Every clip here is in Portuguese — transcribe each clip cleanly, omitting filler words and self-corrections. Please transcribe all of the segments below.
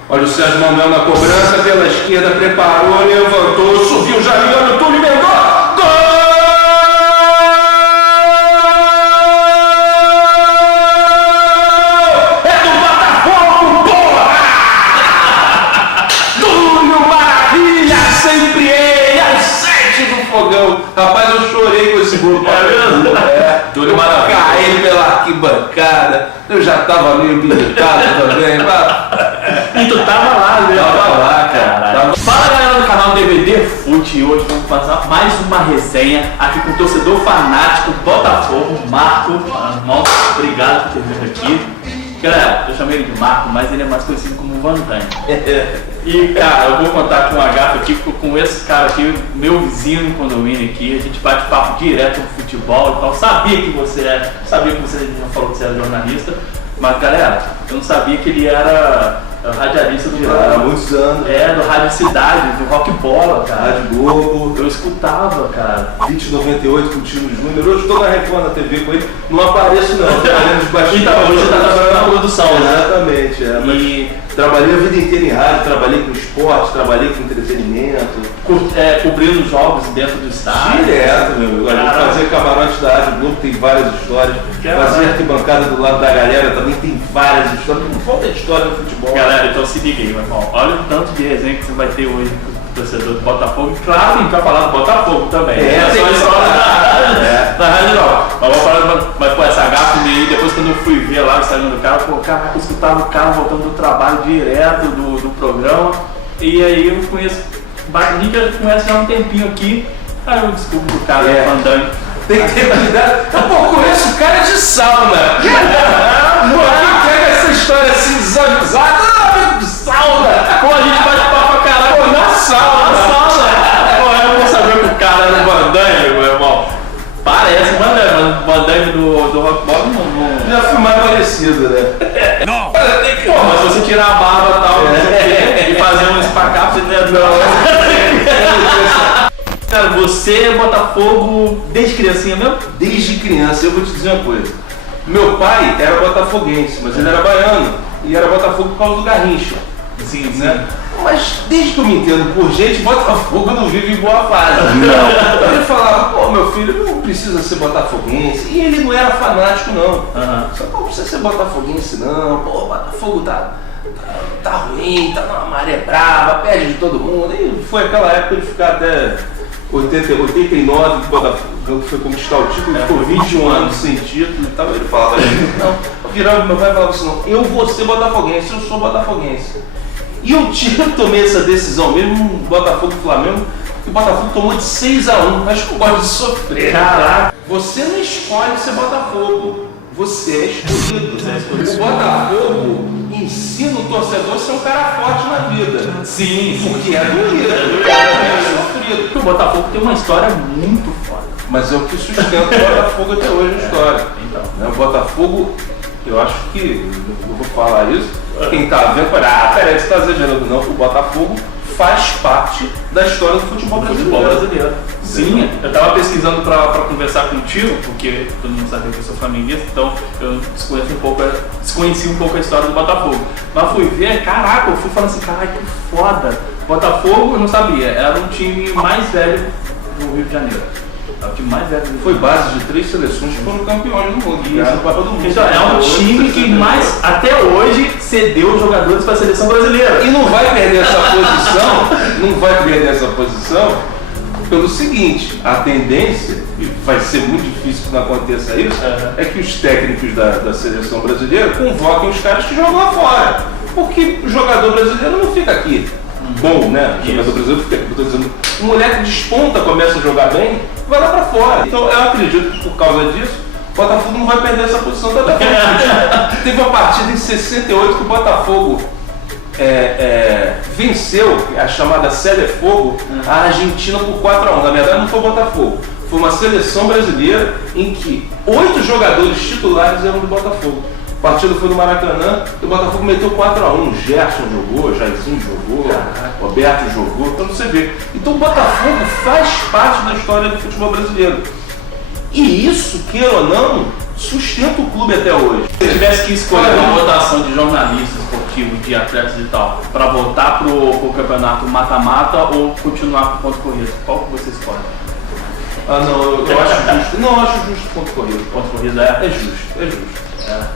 Olha o Sérgio Manuel na cobrança, pela esquerda, preparou, levantou, subiu, já ligando, Túlio Mendonça, gol! É do Botafogo, porra! Túlio Maravilha, sempre ele, aos 7 do fogão. Rapaz, eu chorei com esse gol. É mesmo? Túlio Maravilha. Caí pela arquibancada, eu já tava meio habilitado também, mas... E tu tava lá, né? Tava lá, cara. Fala, galera do canal DVD Fute, e hoje vamos passar mais uma resenha aqui com o torcedor fanático Botafogo, Marco. Irmão, obrigado por ter vindo aqui. Galera, eu chamei ele de Marco, mas ele é mais conhecido como Van Damme. E, cara, eu vou contar aqui uma gafa aqui com esse cara aqui, meu vizinho no condomínio aqui. A gente bate papo direto no futebol e tal. Sabia que você já falou que você era jornalista, mas, galera, eu não sabia que ele era radialista do há muitos anos. do Rádio Cidade, do Rock Bola, cara. Rádio Globo. Eu escutava, cara. 2098 com o Tino Júnior. Hoje estou na Record, na TV com ele. Não apareço não, trabalhando nos bastidores. Então, hoje você tá trabalhando na produção, né? Exatamente, E trabalhei a vida inteira em rádio, trabalhei com esporte, trabalhei com entretenimento. cobrindo jogos dentro do estádio. Direto, meu amigo. Fazer camarote da Rádio Globo tem várias histórias. Fazer arquibancada do lado da galera também tem várias histórias. Não falta história no futebol. Galera, então se liga aí, meu irmão. Olha o tanto de resenha que você vai ter hoje com o torcedor do Botafogo. Claro, a gente vai falar do Botafogo também. Tem só a história da rádio não. Mas vamos falar, mas pô, essa gafa aí, depois quando eu fui ver lá o Instagram do cara, pô, caraca, eu escutava o cara voltando do trabalho direto do programa. E aí eu conheço, a gente já conhece já há um tempinho aqui. Aí eu descubro o cara andando. Tem que ter cuidado. Pô, conheço o cara de sauna. Pô, quem pega essa história assim desavisada? Ah, amigo de sauna. Pô, a gente bate papo pra caralho. Pô, na sauna. Pô, eu vou saber que o cara era o Van Damme, meu irmão. Parece o Van Damme, mas o Van Damme do Rock Bola não... Já fui mais parecido, né? Não! Pô, mas se você tirar a barba e tal, e fazer um espacate, né? Cara, você é Botafogo desde criancinha mesmo? Desde criança, eu vou te dizer uma coisa. Meu pai era botafoguense, mas ele era baiano e era Botafogo por causa do Garrincha. Sim, né? Mas desde que eu me entendo por gente, Botafogo não vive em boa fase. Não. Ele falava, pô, meu filho não precisa ser botafoguense. E ele não era fanático, não. Só não precisa ser botafoguense, não. Pô, Botafogo tá ruim, tá numa maré brava, perde de todo mundo. E foi aquela época de ficar até 89, que o Botafogo foi conquistar o título, ficou 21 anos sem título e tal. Ele falava, não, virava meu pai e falava assim, não, eu vou ser botafoguense, eu sou botafoguense. E eu tomei essa decisão mesmo no Botafogo e Flamengo, que o Botafogo tomou de 6-1, mas que eu gosto de sofrer. Caraca! Você não escolhe ser Botafogo, você é escolhido. O Botafogo ensina o torcedor a ser um cara forte na vida. Sim, porque é doído, é sofrido. O Botafogo tem uma história muito foda. Mas é o que sustenta o Botafogo até hoje a história. Então. O Botafogo, eu acho que, eu vou falar isso, quem tá vendo, peraí, você tá exagerando. Não, o Botafogo faz parte da história do futebol brasileiro. Sim, eu tava pesquisando pra conversar contigo, porque todo mundo sabe que eu sou flamenguista, então eu desconheci um pouco a história do Botafogo. Mas fui ver, caraca, eu fui falando assim, caraca, que foda. Botafogo, eu não sabia, era um time mais velho do Rio de Janeiro. É o time mais velho. Foi base de 3 seleções que foram campeões do mundo. Então, é um time que mais, até hoje, cedeu jogadores para a seleção brasileira. E não vai perder essa posição, pelo seguinte, a tendência, e vai ser muito difícil que não aconteça isso, é que os técnicos da seleção brasileira convoquem os caras que jogam lá fora. Porque o jogador brasileiro não fica aqui. Bom, né? O jogador brasileiro fica aqui. Eu tô dizendo, o moleque desponta, começa a jogar bem, vai lá pra fora. Então eu acredito que por causa disso, o Botafogo não vai perder essa posição da frente. Teve uma partida em 68 que o Botafogo venceu, a chamada Célia Fogo, a Argentina por 4-1. Na verdade não foi o Botafogo, foi uma seleção brasileira em que 8 jogadores titulares eram do Botafogo. A partida foi no Maracanã e o Botafogo meteu 4-1. Gerson jogou, Jairzinho jogou, Roberto jogou, então você vê. Então o Botafogo faz parte da história do futebol brasileiro. E isso, queira ou não, sustenta o clube até hoje. Se tivesse que escolher uma votação de jornalista esportivo, de atletas e tal, para voltar pro campeonato mata-mata ou continuar com ponto corrido, qual que você escolhe? Ah, não, eu acho justo. Não, eu acho justo ponto corrido. Ponto corrido é justo.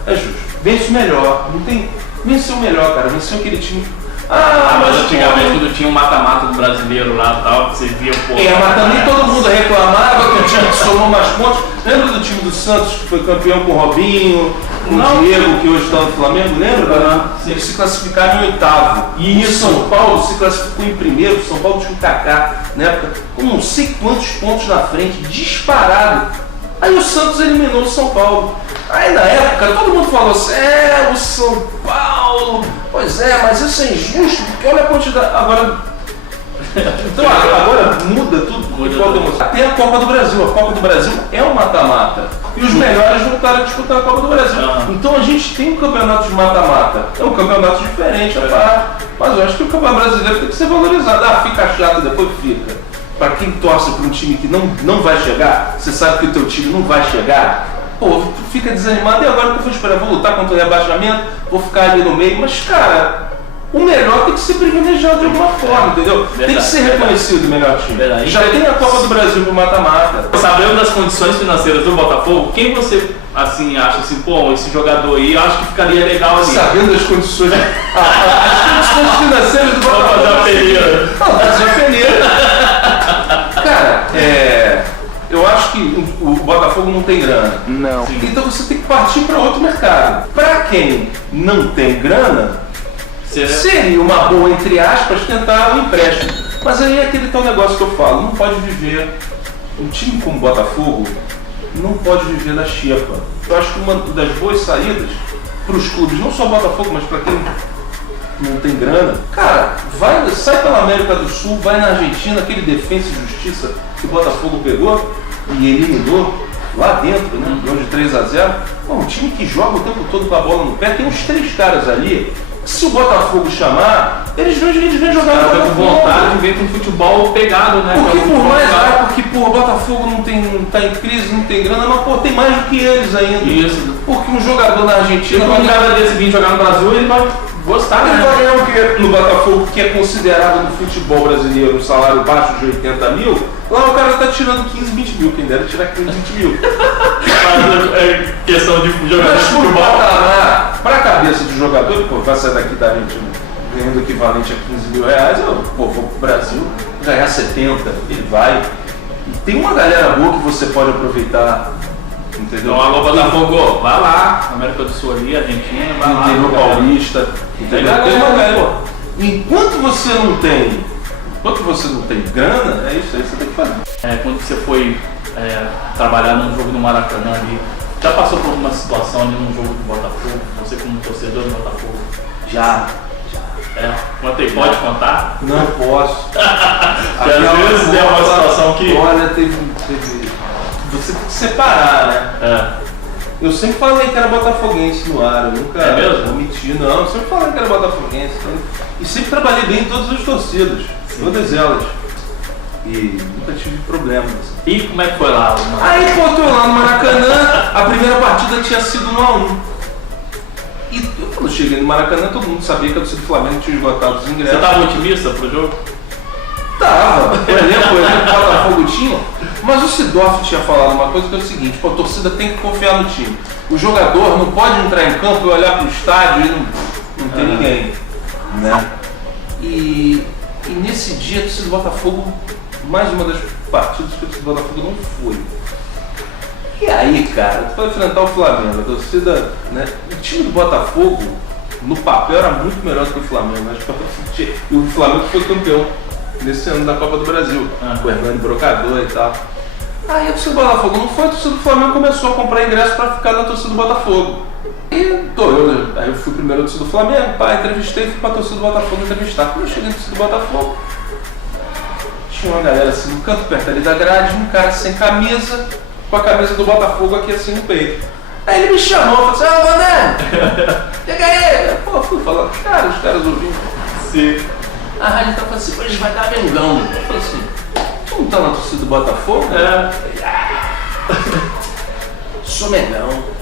É justo. Vence o melhor. Não tem. Venceu o melhor, cara. Venceu aquele time. Mas antigamente quando tinha um mata-mata do brasileiro lá e tal, você via o povo. Mas também todo mundo reclamava que o time que somou mais pontos. Lembra do time do Santos que foi campeão com o Robinho, com o Diego, que hoje está no Flamengo? Lembra? Eles se classificaram em oitavo. E o São Paulo se classificou em primeiro. O São Paulo tinha o Kaká, na época, com não sei quantos pontos na frente, disparado. Aí o Santos eliminou o São Paulo. Aí na época todo mundo falou assim, o São Paulo, pois é, mas isso é injusto, porque olha a quantidade. Agora muda tudo. Tem a Copa do Brasil. A Copa do Brasil é um mata-mata. E os melhores voltaram a disputar a Copa do Brasil. Então a gente tem um campeonato de mata-mata. É um campeonato diferente, mas eu acho que o campeonato brasileiro tem que ser valorizado. Fica chato, depois fica. Para quem torce para um time que não vai chegar, você sabe que o teu time não vai chegar, tu fica desanimado. E agora que eu vou esperar? Vou lutar contra o rebaixamento, vou ficar ali no meio. Mas, cara, o melhor tem que ser privilegiado de alguma forma, entendeu? Verdade, tem que ser reconhecido o melhor time. Verdade. Já tem a Copa do Brasil pro mata-mata. Sabendo das condições financeiras do Botafogo, quem você acha assim, esse jogador aí, eu acho que ficaria legal ali. Sabendo das condições. As condições financeiras do Botafogo. Fazer uma peneira. Cara, eu acho que o Botafogo não tem grana. Não. Sim. Então você tem que partir para outro mercado. Para quem não tem grana, seria uma boa, entre aspas, tentar um empréstimo. Mas aí é aquele tal negócio que eu falo, não pode viver. Um time como o Botafogo não pode viver da xepa. Eu acho que uma das boas saídas para os clubes, não só o Botafogo, mas para quem não tem grana, cara, sai pela América do Sul, vai na Argentina, aquele Defensa e Justiça que o Botafogo pegou e eliminou lá dentro, né? Ganhou de 3-0. Um time que joga o tempo todo com a bola no pé, tem uns 3 caras ali. Se o Botafogo chamar, eles vêm jogar no Botafogo. Com vontade, vem com futebol pegado, né? Porque o Botafogo não tá em crise, não tem grana, mas tem mais do que eles ainda. Isso. Porque um jogador na Argentina, um cara desse vir jogar no Brasil, ele vai gostar, né? Ele vai ganhar o quê? No Botafogo, que é considerado no futebol brasileiro um salário baixo de 80 mil, lá o cara tá tirando 15, 20 mil, quem dera tirar 15, 20 mil. É questão de jogador de futebol. Pra cabeça de jogador, vai sair daqui da Argentina ganhando o equivalente a 15 mil reais, vou pro Brasil ganhar 70, ele vai. E tem uma galera boa que você pode aproveitar. Entendeu? Então, alô, Botafogo, vai lá, América do Sul ali, Argentina, vai lá. Interior Paulista, entendeu? Tem uma galera. Enquanto você não tem grana, é isso aí que você tem que fazer. Quando você foi trabalhar num jogo no Maracanã ali, já passou por uma situação ali num jogo do Botafogo, você como torcedor do Botafogo? Já. Pode contar? Não posso. Às vezes é uma situação que... Olha, teve... Você tem que separar, né? Eu sempre falei que era botafoguense no ar, eu nunca omiti, não. Eu sempre falei que era botafoguense. E sempre trabalhei bem em todas as torcidas, todas elas. E nunca tive problemas. E como é que foi lá? Aí, tô lá no Maracanã, a primeira partida tinha sido 1-1. E quando eu cheguei no Maracanã, todo mundo sabia que a torcida do Flamengo tinha esgotado os ingressos. Você estava otimista pro jogo? Tava, por exemplo, o Botafogo tinha, mas o Sidorf tinha falado uma coisa que é o seguinte: a torcida tem que confiar no time. O jogador não pode entrar em campo e olhar pro estádio e não tem ninguém, né? E nesse dia a torcida do Botafogo, mais uma das partidas que a torcida do Botafogo não foi. E aí, cara, tu vai enfrentar o Flamengo, a torcida, né? O time do Botafogo, no papel, era muito melhor do que o Flamengo. Acho que o Flamengo foi campeão nesse ano da Copa do Brasil, com o Hernani Brocador e tal. Aí a torcida do Botafogo não foi, a torcida do Flamengo começou a comprar ingresso para ficar na torcida do Botafogo. E aí eu fui primeiro na torcida do Flamengo, entrevistei e fui pra torcida do Botafogo entrevistar. Quando eu cheguei na torcida do Botafogo, tinha uma galera assim no canto, perto ali da grade, um cara sem camisa, com a camisa do Botafogo aqui assim no peito. Aí ele me chamou, falou assim: Vanderlei, chega aí! Pô, fui falar com os caras ouvindo. Sim. A rádio tá falando assim: hoje vai dar Mengão. Eu falei assim: tu não tá na torcida do Botafogo? Sou Mengão.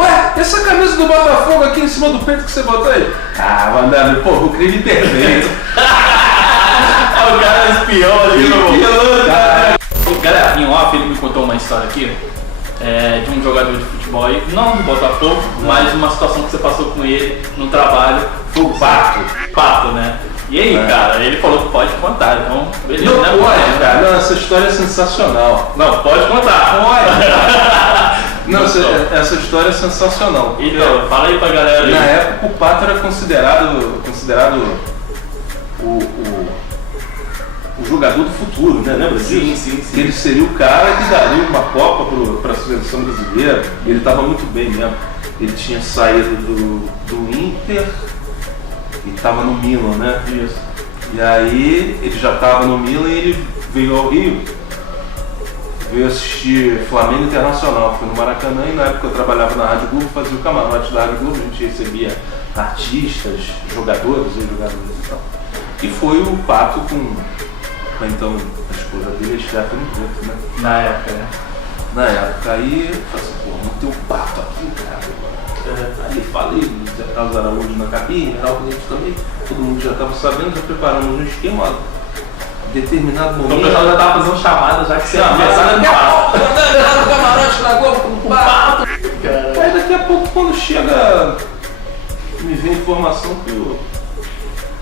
Ué, essa camisa do Botafogo aqui em cima do peito que você botou aí? Ah, mandando, pô, o crime perfeito. O cara é espião ali no... Galera, em off ele me contou uma história aqui de um jogador de futebol, não do Botafogo, mas uma situação que você passou com ele no trabalho. Foi o Pato. Pato, né? E aí, cara, ele falou que pode contar, então beleza. Não né? pode, cara. Não, essa história é sensacional. Não, pode contar. Pode. Não, essa história é sensacional. Então, fala aí pra galera aí. Na época o Pato era considerado o jogador do futuro, né? Lembra disso? Sim. Ele seria o cara que daria uma Copa para a seleção brasileira. Ele estava muito bem mesmo. Ele tinha saído do Inter e estava no Milan, né? Isso. E aí ele já estava no Milan e ele veio ao Rio. Veio assistir Flamengo Internacional. Foi no Maracanã e na época eu trabalhava na Rádio Globo, fazia o camarote da Rádio Globo. A gente recebia artistas, jogadores e tal. E foi o Pato com então a esposa dele, a Stephanie Preto, né? Na época, né? Na época, aí eu falei assim, pô, não tem um Pato aqui, cara. Aí falei, Zé Carlos Araújo na cabine, Geraldo Neto também, todo mundo já estava sabendo, já preparamos um esquema, ó, determinado momento. Então o pessoal já estava fazendo chamada, já que você ia começar no camarote da Globo com o Pato. Cara. Aí daqui a pouco, quando chega, me vem informação que o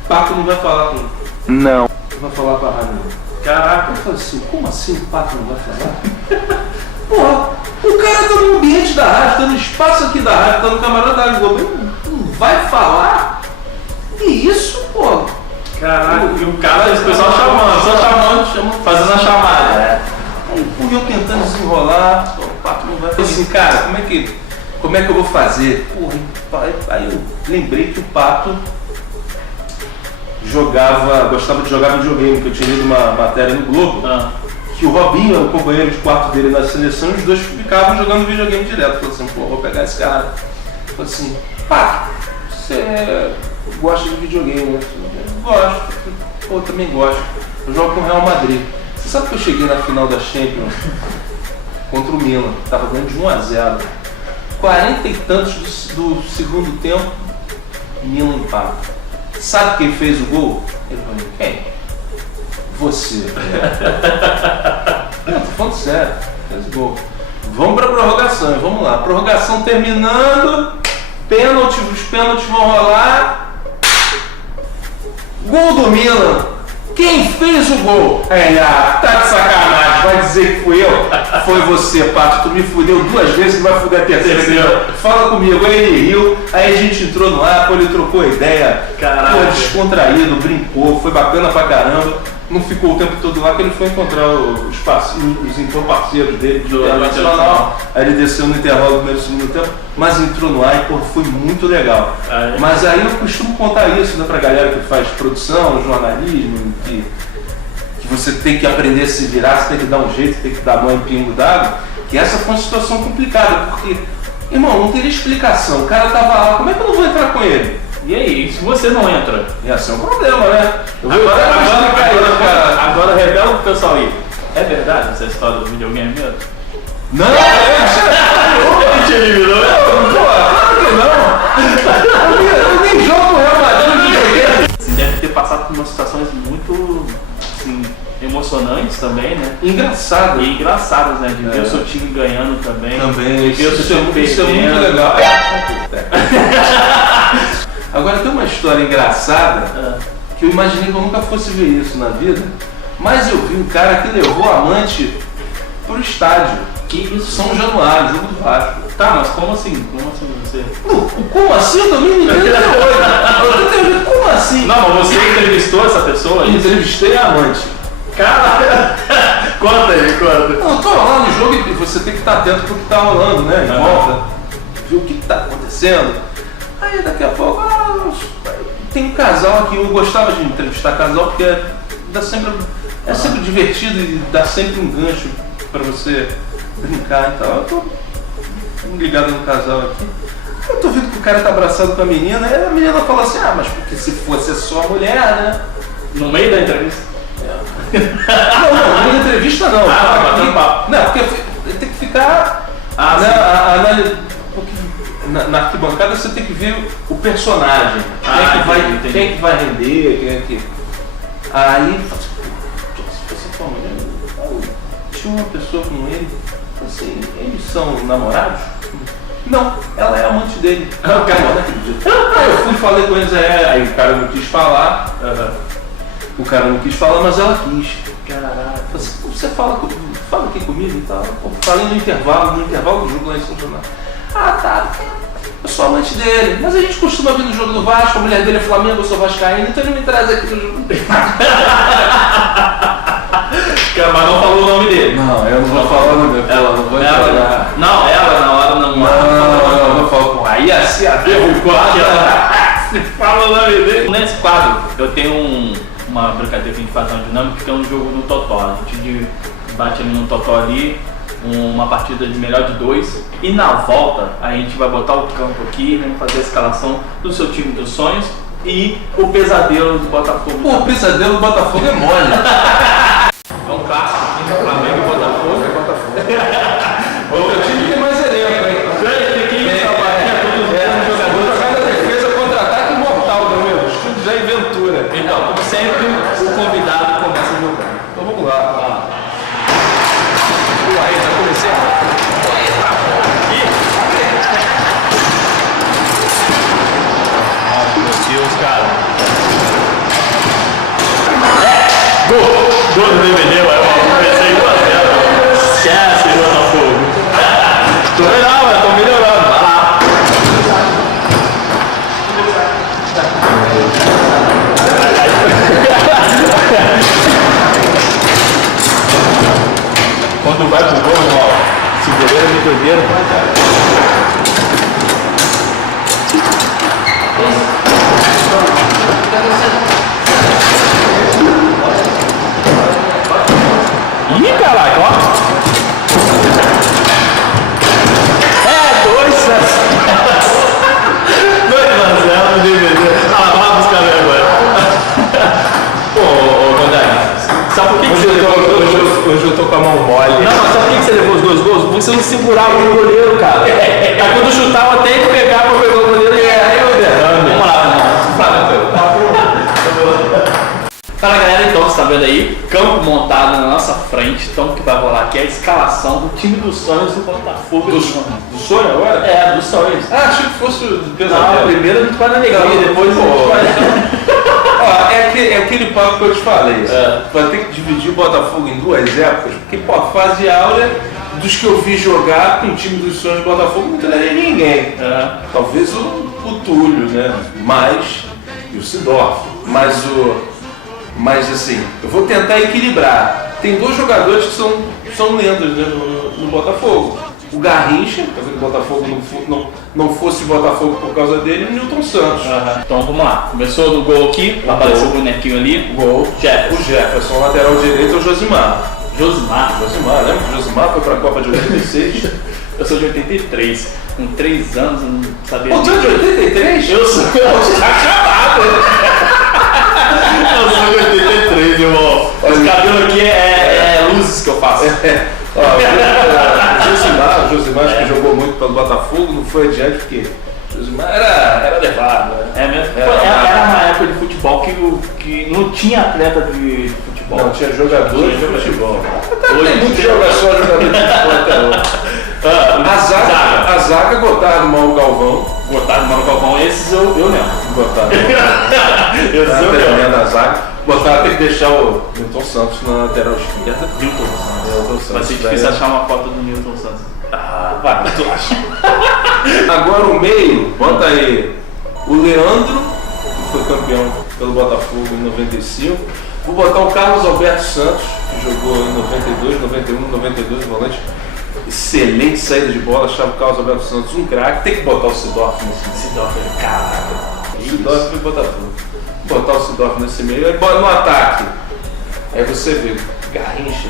Pato não vai falar com... Não. Vai falar pra rádio. Caraca. Eu falei assim, como assim o Pato não vai falar? Porra, o cara tá no ambiente da rádio, tá no espaço aqui da rádio, tá no camarote da Rádio Globo, não vai falar? Que isso, pô? Caraca, e o cara, o pessoal chamando, fazendo a chamada. Aí fui eu tentando desenrolar, o Pato não vai falar. Assim, cara, como é que eu vou fazer? Porra, aí eu lembrei que o Pato gostava de jogar videogame, que eu tinha lido uma matéria no Globo, que o Robinho era o companheiro de quarto dele na seleção e os dois ficavam jogando videogame direto. Eu falei assim, pô, vou pegar esse cara. Eu falei assim, Pato, você gosta de videogame, né? Eu gosto, pô, eu também gosto. Eu jogo com o Real Madrid. Você sabe que eu cheguei na final da Champions contra o Milan, tava ganhando de 1-0. 40 e tantos do segundo tempo, Milan empata. Sabe quem fez o gol? Ele falou, quem? Você. Não, tô falando sério, fez o gol. Vamos pra prorrogação, vamos lá. Prorrogação terminando, pênalti, os pênaltis vão rolar. Gol do Milan. Quem fez o gol? Tá de sacanagem, vai dizer que fui eu? Foi você, Pato, tu me fudeu 2 vezes, tu vai fuder a terceira. Fala comigo, aí ele riu, aí a gente entrou no ar, ele trocou ideia, pô, descontraído, brincou, foi bacana pra caramba. Não ficou o tempo todo lá, que ele foi encontrar os então parceiros dele de Internacional. Aí ele desceu no intervalo do primeiro e segundo tempo, mas entrou no ar e pô, foi muito legal. Mas aí eu costumo contar isso, né, pra galera que faz produção, jornalismo, que você tem que aprender a se virar, você tem que dar um jeito, tem que dar mão em pingo d'água, que essa foi uma situação complicada, porque, irmão, não teria explicação. O cara tava lá, como é que eu não vou entrar com ele? E aí, se você não entra? Ia ser um problema, né? Agora revela pro pessoal aí. É verdade essa história do videogame mesmo? Não! Ele te eliminou? Claro que não! Eu nem jogo Real Madrid no videogame. Você deve ter passado por umas situações muito, assim, emocionantes também, né? Engraçado. E engraçadas, né? De ver o seu time ganhando também. Também. De ver o seu time perdendo. Isso é muito legal. Agora tem uma história engraçada que eu imaginei que eu nunca fosse ver isso na vida, mas eu vi um cara que levou a amante pro estádio. Que isso? São Januário, jogo do Vasco. Tá, mas como assim? Como assim você? Como assim? Eu também não entendo até hoje. Como assim? Não, mas você entrevistou essa pessoa? Entrevistei a amante. Caralho! Conta aí, conta. Não, eu tô lá no jogo e você tem que estar atento pro que tá rolando, né? Em volta. Ver o que tá acontecendo. Aí daqui a pouco, tem um casal aqui, eu gostava de entrevistar casal porque é sempre divertido e dá sempre um gancho pra você brincar e tal. Eu tô ligado no casal aqui. Eu tô vendo que o cara tá abraçado com a menina, aí a menina fala assim, mas porque se fosse só a mulher, né? No meio da entrevista? Não, no meio da entrevista não. Não, porque tem que ficar. na arquibancada você tem que ver o personagem. Entendi. Quem é que vai render, quem é que... Aí, tinha uma pessoa com ele, assim, eles são namorados? Não, ela é amante dele. Não, cara, não acredito. Aí eu fui e falei com eles, aí o cara não quis falar. O cara não quis falar, mas ela quis. Caraca. Você fala aqui comigo e tal. Eu falei no intervalo do jogo lá em São Januário. Ah, tá. Eu sou amante dele, mas a gente costuma vir no jogo do Vasco, a mulher dele é Flamengo, eu sou vascaíno, então ele me traz aqui no jogo dele. Mas não falou o nome dele. Não, eu não vou falar o nome dele. Ela não vou entregar. Não, ela na hora não. Não, não falo com aí assim a Você fala o nome dele. Nesse quadro, eu tenho uma brincadeira que a gente faz uma dinâmica, que é um jogo no Totó. A gente bate ali no Totó ali, uma partida de melhor de 2. E na volta, a gente vai botar o campo aqui, vamos fazer a escalação do seu time dos sonhos e o pesadelo do Botafogo. Pô, o pesadelo do Botafogo é mole. É um clássico aqui no Flamengo e Botafogo. É Botafogo. O time tem mais elenco, hein? Vou jogar na defesa contra-ataque mortal, meu amigo. Estúdio Jair Ventura. Então, como sempre, o convidado começa a jogar. Então vamos lá. Aí, já comecei. Meu Deus, cara. Gol do DVD, eu comecei 1-0. Esquece, Botafogo. Tô melhorando, tô melhorando. Vai lá. Quando vai pro gol, irmão, se goleiro me doideira, ih, caraca, ó. É, 2-0 no DVD. Ah, vai buscar ele agora. Pô, Gondai, sabe por que Hoje eu tô com a mão mole. Não, mas sabe por que você levou os 2 gols? Porque você não segurava o goleiro, cara. Aí quando chutava até ele pegar pra pegar o goleiro, e aí eu derrame. Vamos lá, Fala galera, então você tá vendo aí, campo montado na nossa frente, então o que vai rolar aqui é a escalação do time dos sonhos do Botafogo. Do sonho agora? É, dos sonhos. Ah, achei que fosse do Não, pesadelo. primeiro a gente vai na alegria, depois a gente vai... Ó, é aquele papo que eu te falei. Vai ter que dividir o Botafogo em 2 épocas, porque, pô, a fase áurea dos que eu vi jogar com o time dos sonhos do Botafogo não treinei ninguém. Talvez o Túlio, né? E o Sidorf. Mas assim, eu vou tentar equilibrar. Tem 2 jogadores que são lendas, né, no Botafogo. O Garrincha, talvez o Botafogo não fosse Botafogo por causa dele, e o Newton Santos. Então vamos lá, começou no gol aqui, apareceu o bonequinho ali. Gol. O Jefferson, lateral direito, é o Josimar. Josimar, lembra que o Josimar foi pra Copa de 86? Eu sou de 83, com 3 anos, eu não sabia. Pô, tu é de 83? Eu sou acabado! Eu sou de 83, irmão. Esse cabelo aqui é luzes que eu faço. O Josimar que jogou muito pelo Botafogo, não foi adiante porque o Josimar era levado, né? É mesmo? Era uma época de futebol que não tinha atleta de futebol. Não, tinha jogador de futebol. Hoje Tem muito jogador só jogador de futebol até hoje. A zaga Gotardo, Mauro Galvão. Esses eu lembro. Gotardo. Esses eu lembro. Da zaga. Botar, tem que deixar o Newton Santos na lateral esquerda. Newton Santos. Vai ser difícil achar uma foto do Newton Santos. Vai, tu acha? Agora o meio, bota aí o Leandro, que foi campeão pelo Botafogo em 95. Vou botar o Carlos Alberto Santos, que jogou em 92, 91, 92, volante. Excelente saída de bola, achava o Carlos Alberto Santos um craque. Tem que botar o Sidorf nesse Sidorf, caraca. O Sidorf foi Botafogo. Botar o Sidorf nesse meio, aí bota no ataque. Aí você vê, Garrincha.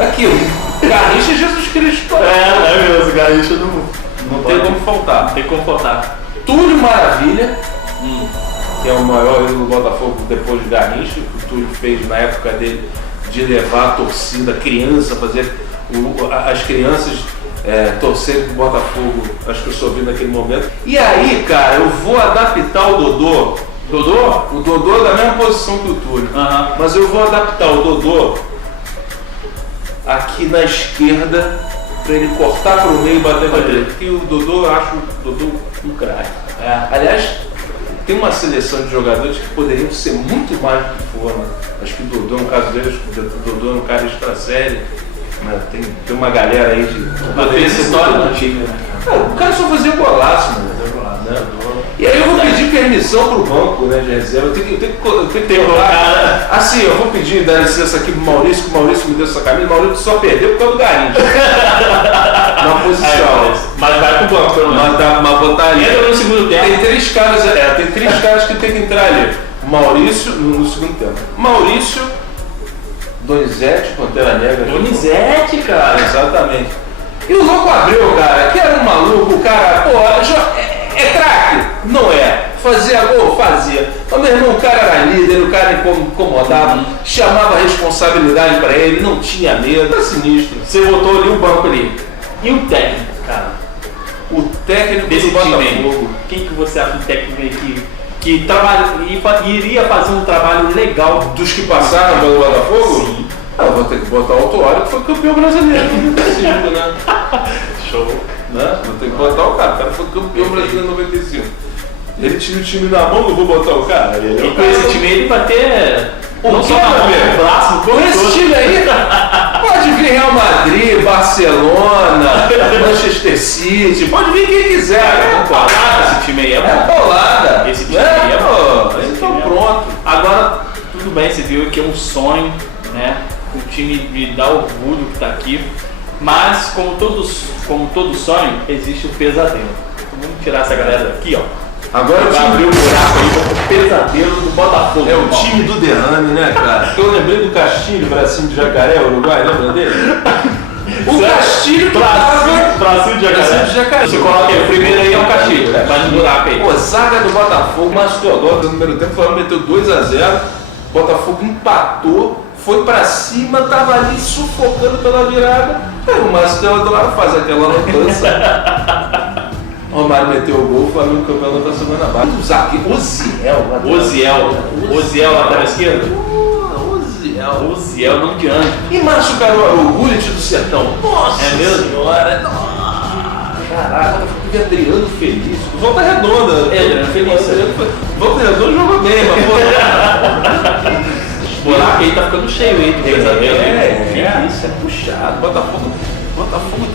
Aqui, o Garrincha é Jesus Cristo. É mesmo, Garrincha não tem como faltar. Não tem como faltar. Túlio Maravilha, que é o maior ídolo do Botafogo depois de Garrincha. O Túlio fez na época dele de levar a torcida, a criança, fazer as crianças torcer pro Botafogo, acho que eu só vi naquele momento. E aí, cara, eu vou adaptar o Dodô. Dodô? O Dodô é da mesma posição que o Túlio. Mas eu vou adaptar o Dodô aqui na esquerda para ele cortar pro meio e bater na direita. Porque o Dodô, eu acho o Dodô um craque. Aliás, tem uma seleção de jogadores que poderiam ser muito mais do que foram. Acho que o Dodô, no caso deles, o Dodô é um cara extra série. Tem uma galera aí de. Mas fez história do time, né? O cara só fazia golaço, mano. E aí eu vou pedir permissão pro banco, né, de reserva. Eu tenho que colocar. Assim, eu vou pedir, dar licença aqui pro Maurício, que o Maurício me deu essa camisa. O Maurício só perdeu por causa do Garrincha. Na posição. Mas vai pro banco, pelo menos. Mas botar ali. Entra no segundo tempo. Tem três caras que tem que entrar ali. Maurício, no segundo tempo. Maurício, Donizete, Pantera Negra. Donizete, cara. Exatamente. E o Louco Abreu, cara, que era um maluco, o cara, é craque? Não é. Fazia gol? Fazia. Mas, meu irmão, o cara era líder, o cara incomodava, chamava a responsabilidade pra ele, não tinha medo, era sinistro. Você botou ali o banco ali. E o técnico, cara? O técnico desse do Botafogo. Quem que você acha um técnico aí que iria fazer um trabalho legal? Dos que passaram pelo Botafogo? Sim. Eu vou ter que botar o Autuário, que foi campeão brasileiro em 95, né? Show. Né? Vou ter que botar o cara foi campeão brasileiro em 95. Ele tinha o time na mão, não vou botar o cara. E com esse time ele vai ter. Não só na mão, no braço, no corpo. Esse time aí pode vir Real Madrid, Barcelona, Manchester City, pode vir quem quiser. É bolada esse time aí, é bom. É bolada. Esse time aí é bom. Então pronto. Agora, tudo bem, você viu que é um sonho, né? O time de dar orgulho que está aqui, mas como todo sonho, existe o pesadelo. Vamos tirar essa galera daqui, ó. Agora o time abriu o buraco aí para o pesadelo do Botafogo. É o time do derrame, né, cara? Eu lembrei do Castilho, bracinho de jacaré, Uruguai, lembra dele? O Castilho que bracinho de jacaré. Você coloca aí, o primeiro aí é o Castilho, vai no buraco aí. Pô, zaga do Botafogo, Márcio Teodoro, no primeiro tempo, o Flamengo meteu 2-0, Botafogo empatou. Foi pra cima, tava ali sufocando pela virada. Aí o Márcio Teodoro faz aquela loucança. O Romário meteu o gol, o Flamengo campeão da semana baixa. O zagueiro, Oziel lateral esquerda? Oziel, nome de anjo. E Márcio Caruaru, o Gullit do Sertão. Nossa senhora. Caraca, eu Adriano Feliz. Volta Redonda. Adriano Feliz. Volta Redonda jogou bem, mas pô. O buraco aí tá ficando cheio aí do pesadelo. Isso é puxado. Botafogo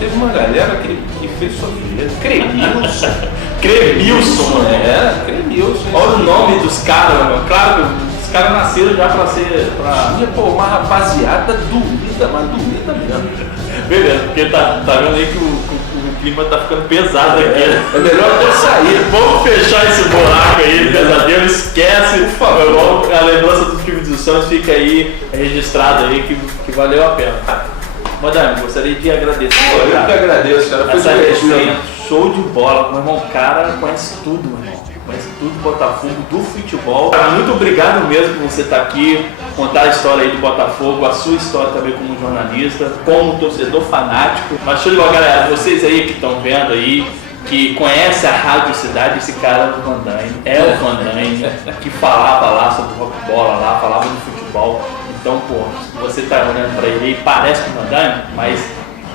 teve uma galera que fez sofrer. Cremilson. Cremilson. Olha o nome dos caras, mano. Claro que os caras nasceram já pra ser. Tinha, pô, uma rapaziada doída, mas doída mesmo. Beleza, porque tá vendo aí que o clima tá ficando pesado aqui. É melhor até sair. Vamos fechar esse buraco aí, pesadelo, esquece. Por favor, a lembrança do time dos Santos fica aí registrada aí que valeu a pena. Madame, gostaria de agradecer. Eu que agradeço, cara. Foi essa resenha, show de bola. Meu irmão, o cara conhece tudo, meu irmão. Conhece tudo do Botafogo, do futebol. Muito obrigado mesmo por você estar aqui, contar a história aí do Botafogo, a sua história também como jornalista, como torcedor fanático. Mas show de bola, galera. Vocês aí que estão vendo aí, que conhece a Rádio Cidade, esse cara é o Vandaine, o Vandaine, que falava lá sobre o rock bola lá, falava do futebol. Então, pô, você tá olhando pra ele, parece com o Vandaine, mas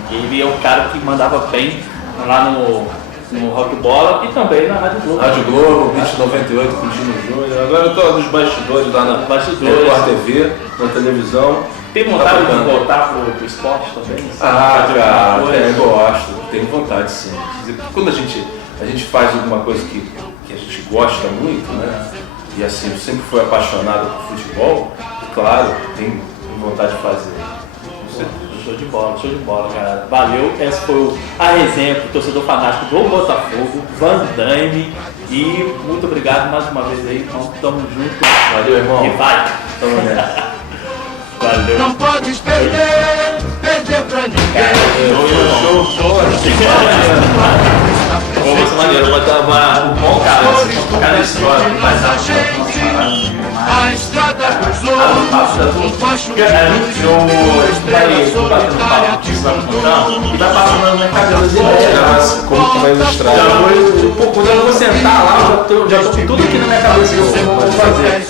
ele é o cara que mandava bem lá no Rock Bola e também na Rádio Globo. Rádio Globo, Beat 98 com o Gino Júnior. Agora eu tô nos bastidores lá na Record TV, na televisão. Tem vontade de voltar pro esporte também? Cara, eu gosto, tenho vontade sim. Quando a gente faz alguma coisa que a gente gosta muito, né? E assim, eu sempre fui apaixonado por futebol, claro, tenho vontade de fazer. Show de bola, cara. Valeu, essa foi a resenha pro torcedor fanático do Botafogo, Vandaine. E muito obrigado mais uma vez aí, então tamo junto. Valeu, irmão. E vai! Tamo nessa. Valeu. Não podes perder pra ninguém. Show. Pô, vai ser maneiro, eu vou dar um bom cara, cada história, A estrada cruzou. papo da tua. Cara, eu vai batendo papo que você vai me contando e vai passando na minha cabeça. Como tu vai ilustrar? Quando eu vou sentar lá, já tô com tudo aqui na minha cabeça que eu sei como eu vou fazer.